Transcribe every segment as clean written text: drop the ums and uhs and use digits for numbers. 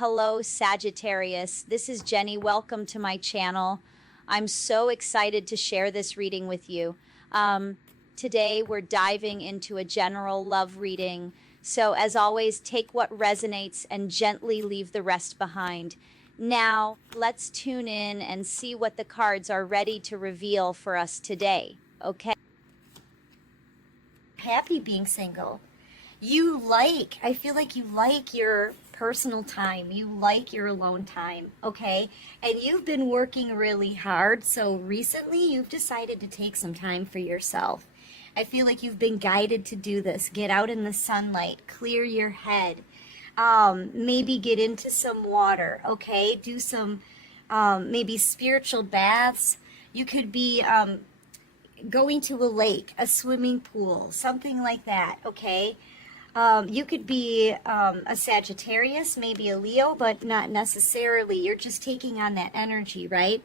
Hello, Sagittarius. This is Jenny. Welcome to my channel. I'm so excited to share this reading with you. Today, we're diving into a general love reading. So, as always, take what resonates and gently leave the rest behind. Now, let's tune in and see what the cards are ready to reveal for us today. Okay? Happy being single. I feel like you like your personal time. You like your alone time, okay? And you've been working really hard, so recently you've decided to take some time for yourself. I feel like you've been guided to do this. Get out in the sunlight, clear your head, maybe get into some water, okay? Do some maybe spiritual baths. You could be going to a lake, a swimming pool, something like that, okay? You could be a Sagittarius, maybe a Leo, but not necessarily. You're just taking on that energy, right?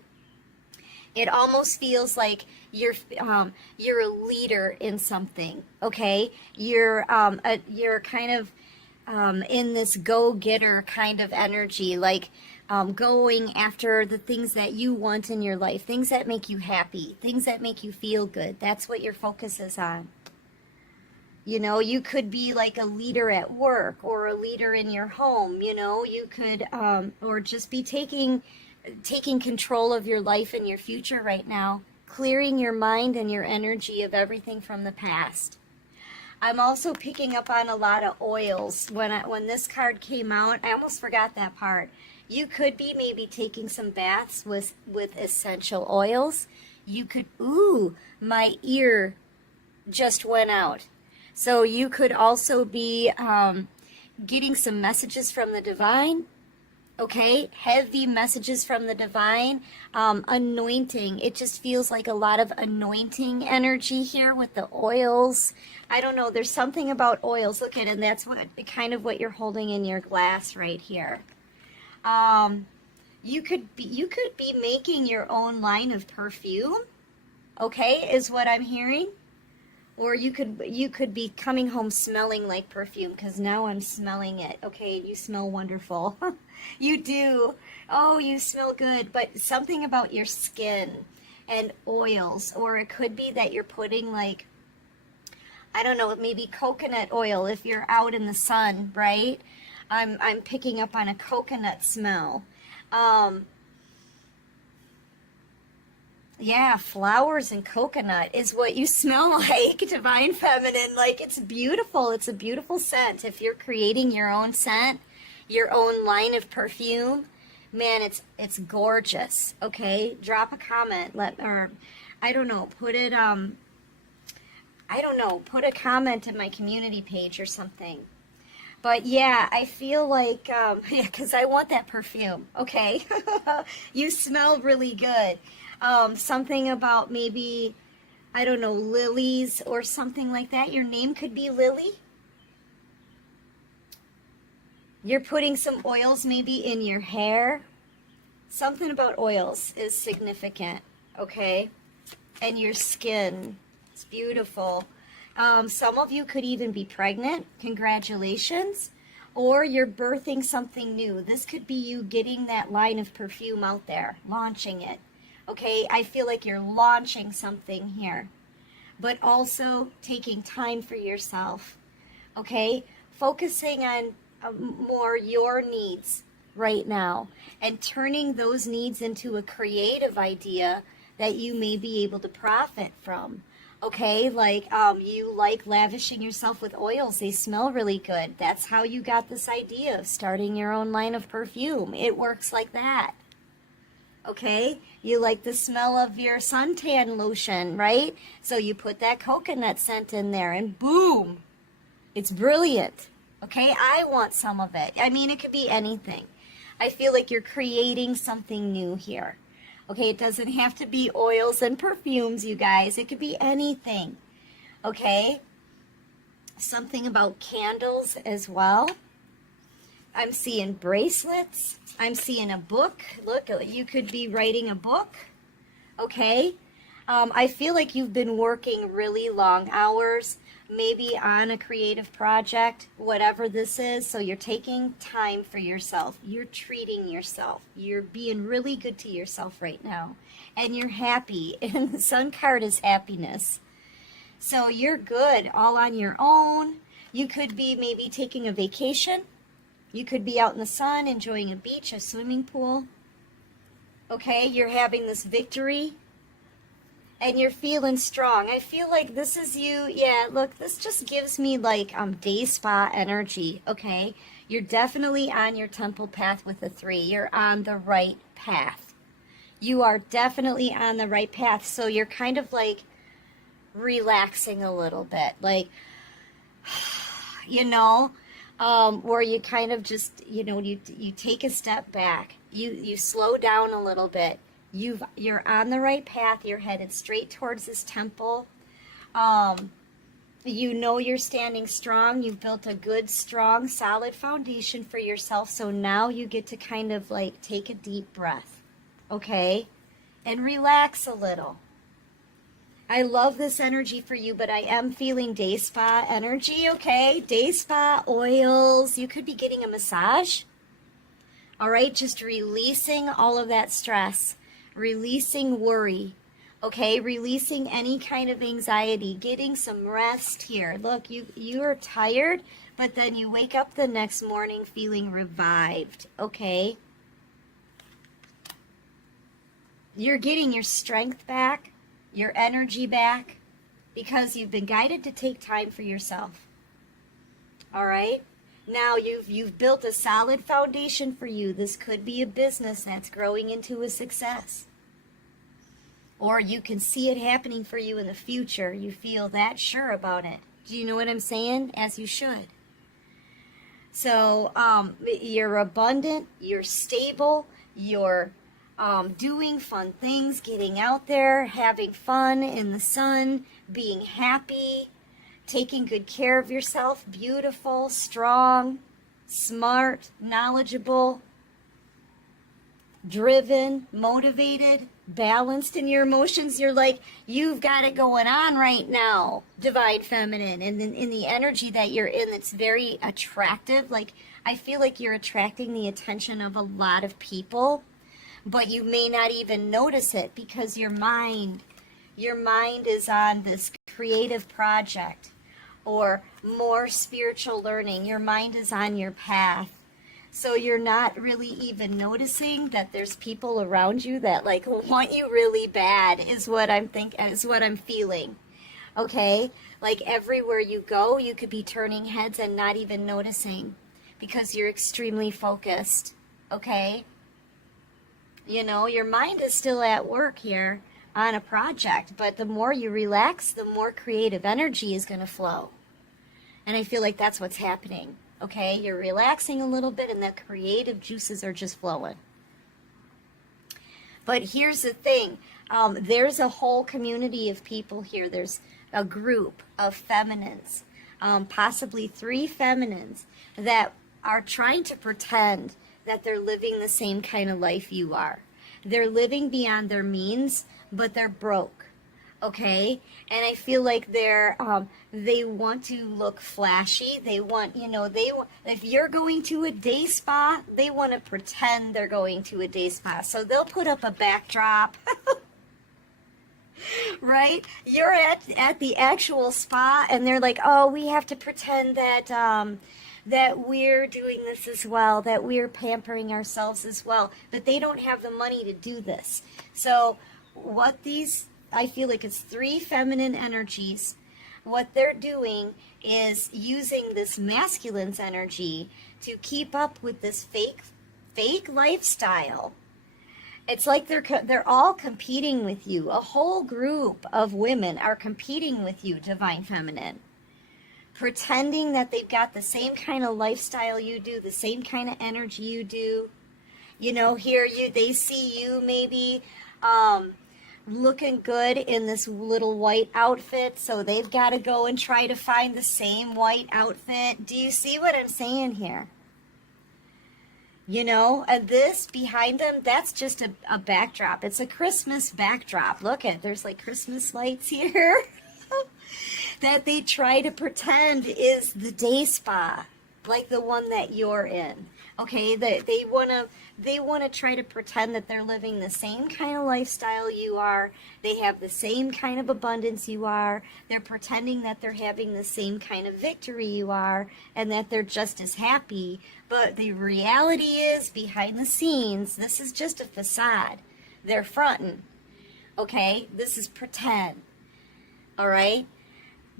It almost feels like you're a leader in something, okay? You're kind of in this go-getter kind of energy, like going after the things that you want in your life, things that make you happy, things that make you feel good. That's what your focus is on. You know, you could be like a leader at work or a leader in your home, you know, you could, or just be taking control of your life and your future right now, clearing your mind and your energy of everything from the past. I'm also picking up on a lot of oils. When this card came out, I almost forgot that part. You could be maybe taking some baths with essential oils. You could, ooh, my ear just went out. So you could also be getting some messages from the divine, okay? Heavy messages from the divine, anointing. It just feels like a lot of anointing energy here with the oils. I don't know, there's something about oils. Look at it, and that's kind of what you're holding in your glass right here. You could be making your own line of perfume, okay, is what I'm hearing. Or you could be coming home smelling like perfume, because now I'm smelling it. Okay, you smell wonderful. You do. Oh, you smell good. But something about your skin and oils, or it could be that you're putting, like, I don't know, maybe coconut oil if you're out in the sun, right? I'm picking up on a coconut smell. Yeah, flowers and coconut is what you smell like, divine feminine. Like, it's beautiful. It's a beautiful scent. If you're creating your own scent, your own line of perfume, man, it's gorgeous. Okay, drop a comment. I don't know, put a comment in my community page or something. But yeah, I feel like, yeah, because I want that perfume. Okay, you smell really good. Something about maybe, I don't know, lilies or something like that. Your name could be Lily. You're putting some oils maybe in your hair. Something about oils is significant, okay? And your skin. It's beautiful. Some of you could even be pregnant. Congratulations. Or you're birthing something new. This could be you getting that line of perfume out there, launching it. Okay, I feel like you're launching something here, but also taking time for yourself, okay? Focusing on more your needs right now and turning those needs into a creative idea that you may be able to profit from, okay? Like, you like lavishing yourself with oils. They smell really good. That's how you got this idea of starting your own line of perfume. It works like that. Okay, you like the smell of your suntan lotion, right? So you put that coconut scent in there and boom, it's brilliant. Okay, I want some of it. I mean, it could be anything. I feel like you're creating something new here. Okay, it doesn't have to be oils and perfumes, you guys. It could be anything. Okay, something about candles as well. I'm seeing bracelets. I'm seeing a book. Look, you could be writing a book. Okay. I feel like you've been working really long hours. maybe on a creative project, whatever this is. So you're taking time for yourself. You're treating yourself. You're being really good to yourself right now. And you're happy. And the sun card is happiness. So you're good all on your own. You could be maybe taking a vacation. You could be out in the sun, enjoying a beach, a swimming pool. Okay, you're having this victory. And you're feeling strong. I feel like this is you. Yeah, look, this just gives me like day spa energy, okay? You're definitely on your temple path with a 3. You're on the right path. You are definitely on the right path. So you're kind of like relaxing a little bit. Like, you know, where you kind of just, you know, you take a step back. You slow down a little bit. You're on the right path. You're headed straight towards this temple. You know you're standing strong. You've built a good, strong, solid foundation for yourself. So now you get to kind of like take a deep breath, okay? And relax a little. I love this energy for you, but I am feeling day spa energy, okay? Day spa, oils. You could be getting a massage. All right, just releasing all of that stress. Releasing worry, okay? Releasing any kind of anxiety, getting some rest here. Look, you are tired, but then you wake up the next morning feeling revived, okay? You're getting your strength back, your energy back, because you've been guided to take time for yourself, all right? Now you've built a solid foundation for you. This could be a business that's growing into a success. Or you can see it happening for you in the future. You feel that sure about it. Do you know what I'm saying? As you should. So you're abundant, you're stable, you're doing fun things, getting out there, having fun in the sun, being happy, taking good care of yourself, beautiful, strong, smart, knowledgeable, driven, motivated, balanced in your emotions. You're like, you've got it going on right now, divine feminine. And then in the energy that you're in, it's very attractive. Like, I feel like you're attracting the attention of a lot of people, but you may not even notice it because your mind is on this creative project or more spiritual learning. Your mind is on your path. So you're not really even noticing that there's people around you that like want you really bad is what I'm feeling. Okay? Like everywhere you go, you could be turning heads and not even noticing because you're extremely focused. Okay? You know, your mind is still at work here on a project, but the more you relax, the more creative energy is going to flow. And I feel like that's what's happening. Okay, you're relaxing a little bit and the creative juices are just flowing. But here's the thing. There's a whole community of people here. There's a group of feminines, possibly 3 feminines that are trying to pretend that they're living the same kind of life you are. They're living beyond their means, but they're broke. Okay, and I feel like they want to look flashy. They want, you know, if you're going to a day spa, they want to pretend they're going to a day spa. So they'll put up a backdrop, right? You're at the actual spa, and they're like, oh, we have to pretend that that we're doing this as well, that we're pampering ourselves as well. But they don't have the money to do this. So I feel like it's 3 feminine energies. What they're doing is using this masculine's energy to keep up with this fake lifestyle. It's like they're all competing with you. A whole group of women are competing with you, divine feminine, pretending that they've got the same kind of lifestyle you do, the same kind of energy you do. You know, they see you maybe looking good in this little white outfit, so they've got to go and try to find the same white outfit. Do you see what I'm saying here? You know, and this behind them, that's just a backdrop. It's a Christmas backdrop. Look there's like Christmas lights here. that they try to pretend is the day spa, like the one that you're in. Okay, that they want to try to pretend that they're living the same kind of lifestyle you are. They have the same kind of abundance you are. They're pretending that they're having the same kind of victory you are, and that they're just as happy. But the reality is, behind the scenes, this is just a facade. They're fronting. Okay, this is pretend. All right.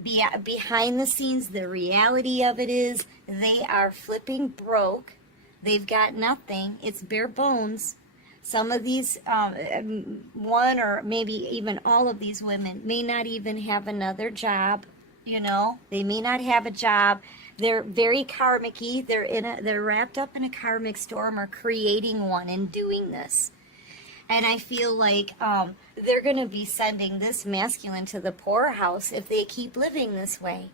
Behind the scenes, the reality of it is they are flipping broke. They've got nothing. It's bare bones. Some of these, one or maybe even all of these women may not even have another job. You know, they may not have a job. They're very karmic-y. They're wrapped up in a karmic storm or creating one and doing this. And I feel like they're going to be sending this masculine to the poorhouse if they keep living this way.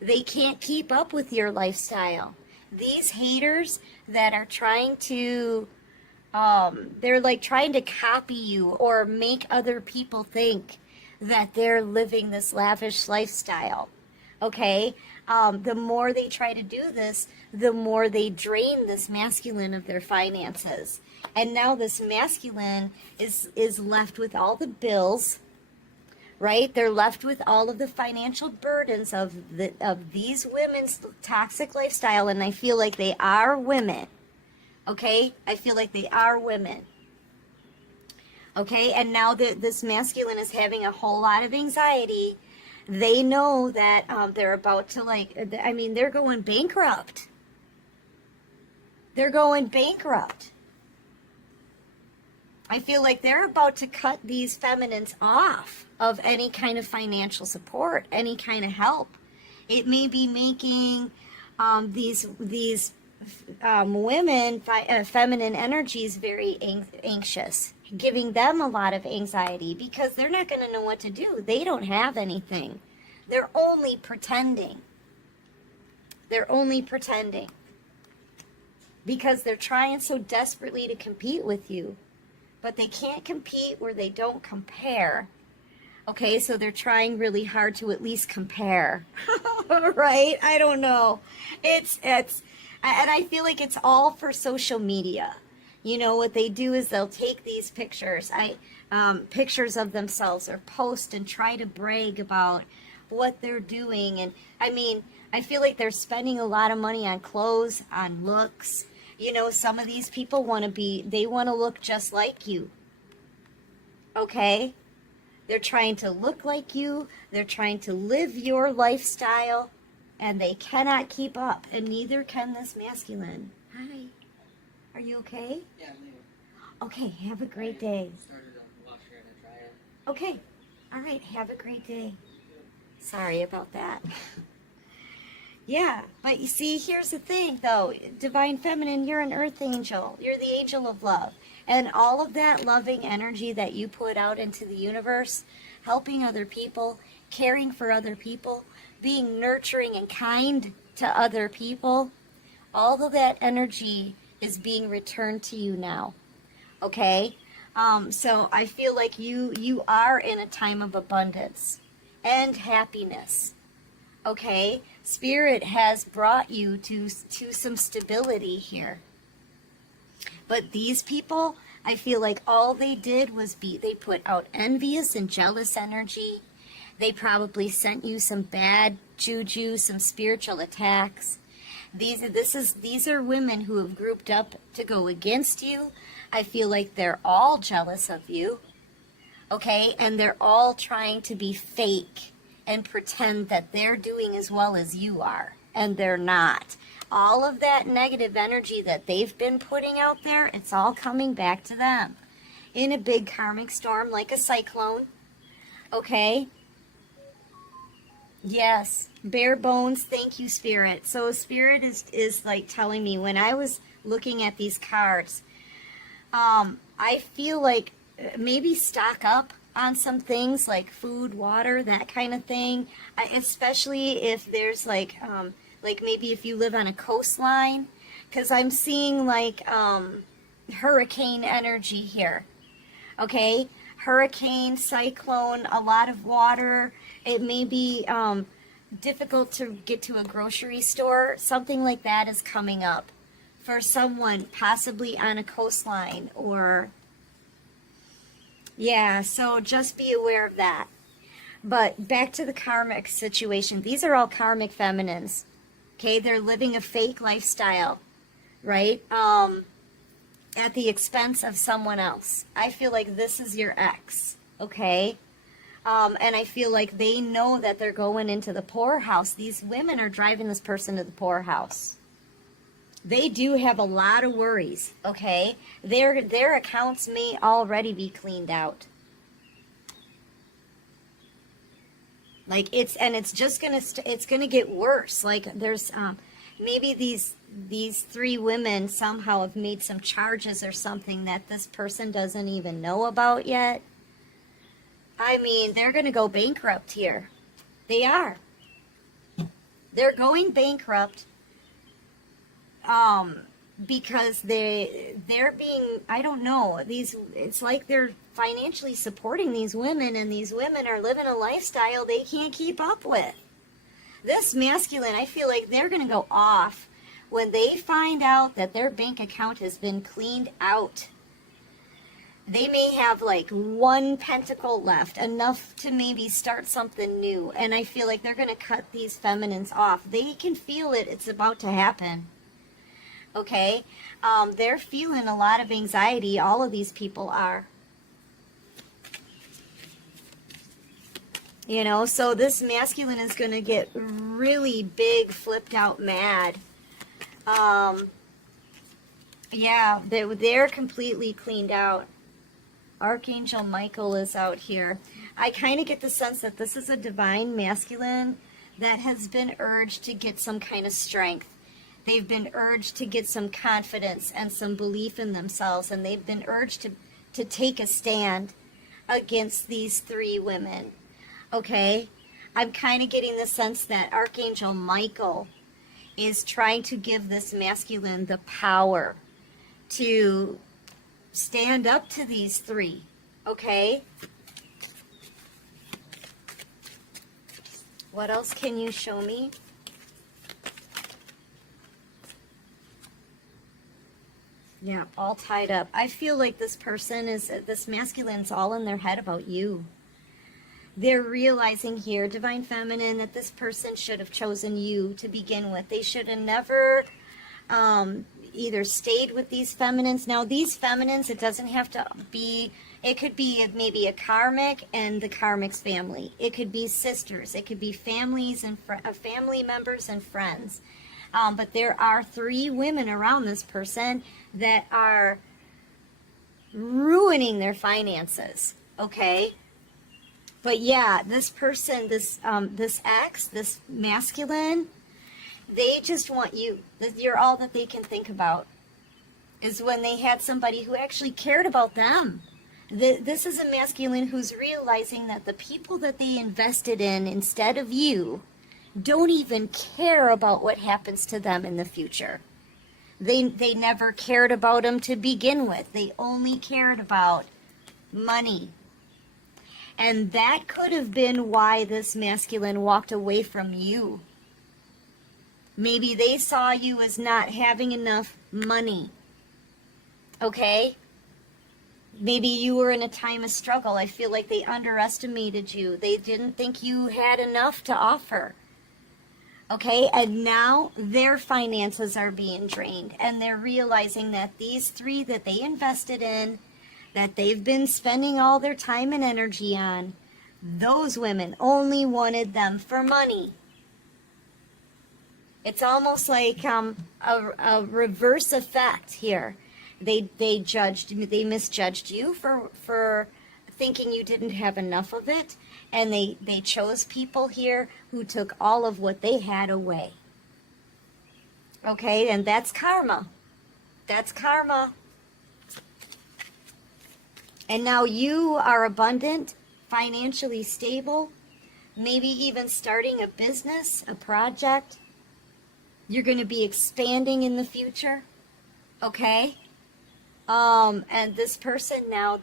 They can't keep up with your lifestyle. These haters that are trying to, they're like trying to copy you or make other people think that they're living this lavish lifestyle. Okay? The more they try to do this, the more they drain this masculine of their finances. And now this masculine is left with all the bills, right? They're left with all of the financial burdens of these women's toxic lifestyle, and I feel like they are women. Okay? I feel like they are women. Okay? And now that this masculine is having a whole lot of anxiety, they know that they're about to, they're going bankrupt. They're going bankrupt. I feel like they're about to cut these feminines off of any kind of financial support, any kind of help. It may be making these women, feminine energies very anxious, giving them a lot of anxiety because they're not going to know what to do. They don't have anything. They're only pretending. They're only pretending because they're trying so desperately to compete with you. But they can't compete where they don't compare. Okay, so they're trying really hard to at least compare. Right? I don't know. It's and I feel like it's all for social media. You know, what they do is they'll take these pictures, pictures of themselves or post and try to brag about what they're doing. And I mean, I feel like they're spending a lot of money on clothes, on looks. You know, some of these people they want to look just like you. Okay? They're trying to look like you. They're trying to live your lifestyle. And they cannot keep up. And neither can this masculine. Hi. Are you okay? Yeah, I'm leaving. Okay, have a great day. Started on the washer and a dryer. Okay. All right, have a great day. Sorry about that. Yeah, but you see, here's the thing, though. Divine Feminine, you're an earth angel. You're the angel of love. And all of that loving energy that you put out into the universe, helping other people, caring for other people, being nurturing and kind to other people, all of that energy is being returned to you now. Okay? So I feel like you are in a time of abundance and happiness. Okay? Spirit has brought you to some stability here. But these people, I feel like all they did was they put out envious and jealous energy. They probably sent you some bad juju, some spiritual attacks. These are women who have grouped up to go against you. I feel like they're all jealous of you. Okay? And they're all trying to be fake and pretend that they're doing as well as you are, and they're not. All of that negative energy that they've been putting out there, it's all coming back to them in a big karmic storm like a cyclone. Okay? Yes, bare bones. Thank you, Spirit. So Spirit is like telling me, when I was looking at these cards, I feel like maybe stock up on some things like food, water, that kind of thing. Especially if there's like maybe if you live on a coastline, because I'm seeing like hurricane energy here. Okay, hurricane, cyclone, a lot of water. It may be difficult to get to a grocery store. Something like that is coming up for someone, possibly on a coastline or, yeah, so just be aware of that. But back to the karmic situation. These are all karmic feminines. Okay, they're living a fake lifestyle, right? At the expense of someone else. I feel like this is your ex, okay? And I feel like they know that they're going into the poorhouse. These women are driving this person to the poorhouse. They do have a lot of worries, okay? Their accounts may already be cleaned out. Like it's just gonna get worse. Like there's maybe these three women somehow have made some charges or something that this person doesn't even know about yet. I mean, they're gonna go bankrupt here. They are. They're going bankrupt because they're being, I don't know, it's like they're financially supporting these women, and these women are living a lifestyle they can't keep up with. This masculine, I feel like they're going to go off when they find out that their bank account has been cleaned out. They may have like one pentacle left, enough to maybe start something new, and I feel like they're going to cut these feminines off. They can feel it. It's about to happen. Okay? They're feeling a lot of anxiety. All of these people are. You know, so this masculine is going to get really big, flipped out mad. Yeah, they're completely cleaned out. Archangel Michael is out here. I kind of get the sense that this is a divine masculine that has been urged to get some kind of strength. They've been urged to get some confidence and some belief in themselves, and they've been urged to take a stand against these three women. Okay? I'm kind of getting the sense that Archangel Michael is trying to give this masculine the power to stand up to these three. Okay? What else can you show me? Yeah, all tied up. I feel like this masculine's all in their head about you. They're realizing here, Divine Feminine, that this person should have chosen you to begin with. They should have never either stayed with these feminines. Now, these feminines, it doesn't have to be, it could be maybe a karmic and the karmic's family. It could be sisters. It could be families and family members and friends. But there are three women around this person that are ruining their finances, okay? But yeah, this person, this ex, this masculine, they just want you. You're all that they can think about is when they had somebody who actually cared about them. This is a masculine who's realizing that the people that they invested in instead of you don't even care about what happens to them in the future. They never cared about them to begin with. They only cared about money. And that could have been why this masculine walked away from you. Maybe they saw you as not having enough money. Okay? Maybe you were in a time of struggle. I feel like they underestimated you. They didn't think you had enough to offer. Okay, and now their finances are being drained, and they're realizing that these three that they invested in, that they've been spending all their time and energy on, those women only wanted them for money. It's almost like a reverse effect here. They misjudged you for thinking you didn't have enough of it. And they chose people here who took all of what they had away. Okay, and that's karma. That's karma. And now you are abundant, financially stable, maybe even starting a business, a project. You're going to be expanding in the future. Okay? And this person now,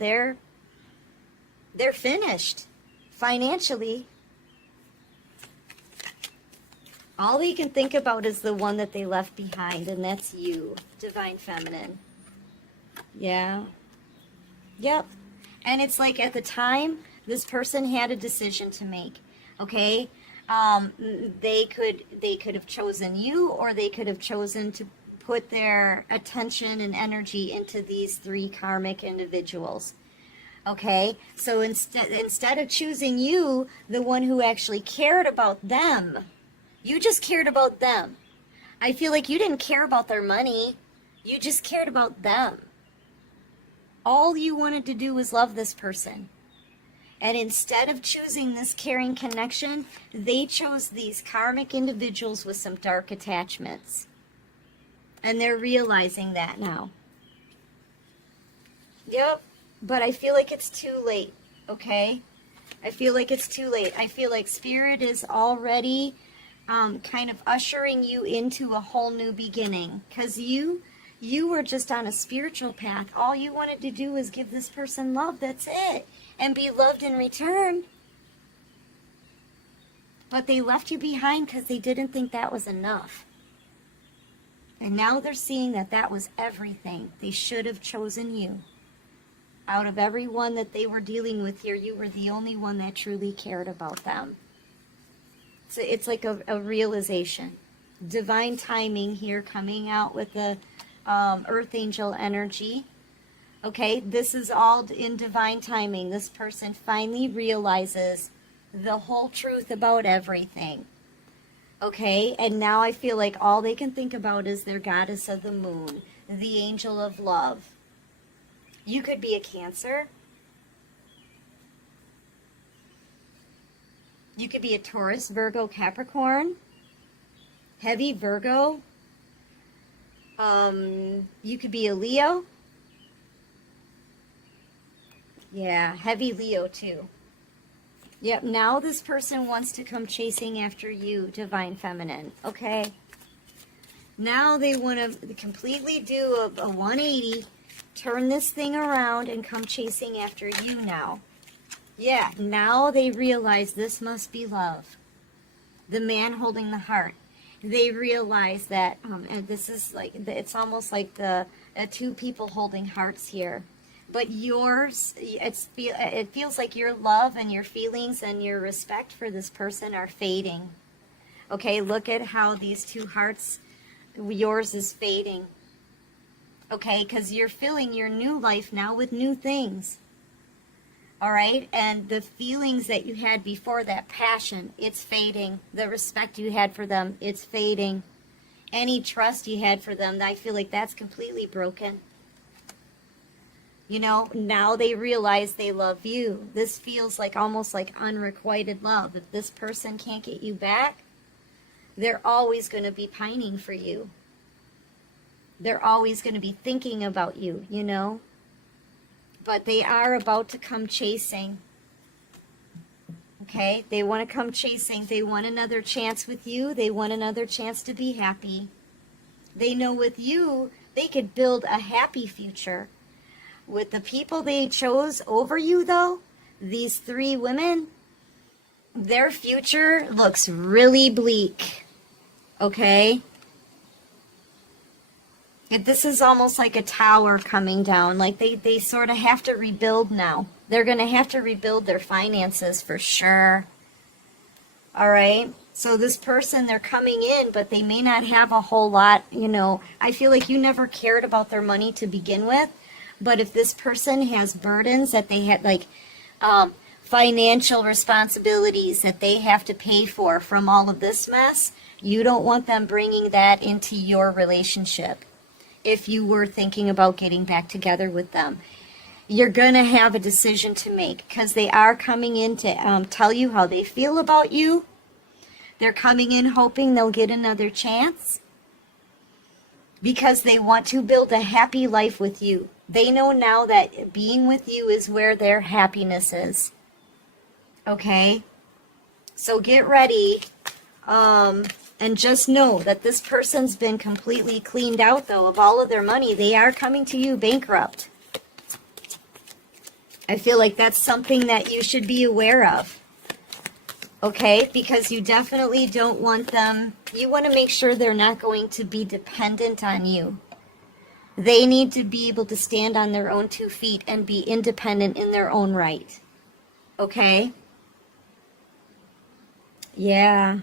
They're finished financially. All they can think about is the one that they left behind, and that's you, Divine Feminine. Yeah. Yep. And it's like at the time, this person had a decision to make. Okay? They could have chosen you, or they could have chosen to put their attention and energy into these three karmic individuals. Okay? So instead of choosing you, the one who actually cared about them, you just cared about them. I feel like you didn't care about their money. You just cared about them. All you wanted to do was love this person. And instead of choosing this caring connection, they chose these karmic individuals with some dark attachments. And they're realizing that now. Yep. But I feel like it's too late. Okay? I feel like it's too late. I feel like Spirit is already kind of ushering you into a whole new beginning, because you were just on a spiritual path. All you wanted to do was give this person love. That's it. And be loved in return. But they left you behind because they didn't think that was enough. And now they're seeing that that was everything. They should have chosen you. Out of everyone that they were dealing with here, you were the only one that truly cared about them. So it's like a realization. Divine timing here, coming out with the Earth Angel energy. Okay, this is all in divine timing. This person finally realizes the whole truth about everything. Okay, and now I feel like all they can think about is their goddess of the moon, the angel of love. You could be a Cancer. You could be a Taurus, Virgo, Capricorn, heavy Virgo. You could be a Leo. Yeah, heavy Leo too. Yep, now this person wants to come chasing after you, Divine Feminine, okay? Now they want to completely do a 180, turn this thing around and come chasing after you now. Yeah, now they realize this must be love. The man holding the heart. They realize that, and this is like, it's almost like the two people holding hearts here. But yours, it feels like your love and your feelings and your respect for this person are fading. Okay, look at how these two hearts, yours is fading. Okay, because you're filling your new life now with new things. All right, and the feelings that you had before, that passion, it's fading. The respect you had for them, it's fading. Any trust you had for them, I feel like that's completely broken. You know, now they realize they love you. This feels like almost like unrequited love. If this person can't get you back, they're always going to be pining for you. They're always going to be thinking about you, you know. But they are about to come chasing. Okay? They want to come chasing. They want another chance with you. They want another chance to be happy. They know with you, they could build a happy future. With the people they chose over you, though, these three women, their future looks really bleak. Okay? This is almost like a tower coming down. Like they sort of have to rebuild now. They're going to have to rebuild their finances for sure. All right? So this person, they're coming in, but they may not have a whole lot, you know. I feel like you never cared about their money to begin with. But if this person has burdens that they had, like financial responsibilities that they have to pay for from all of this mess, you don't want them bringing that into your relationship. If you were thinking about getting back together with them, you're going to have a decision to make, because they are coming in to tell you how they feel about you. They're coming in hoping they'll get another chance, because they want to build a happy life with you. They know now that being with you is where their happiness is. Okay? So get ready. And just know that this person's been completely cleaned out, though, of all of their money. They are coming to you bankrupt. I feel like that's something that you should be aware of. Okay, because you definitely don't want them, you want to make sure they're not going to be dependent on you. They need to be able to stand on their own 2 feet and be independent in their own right. Okay? Yeah.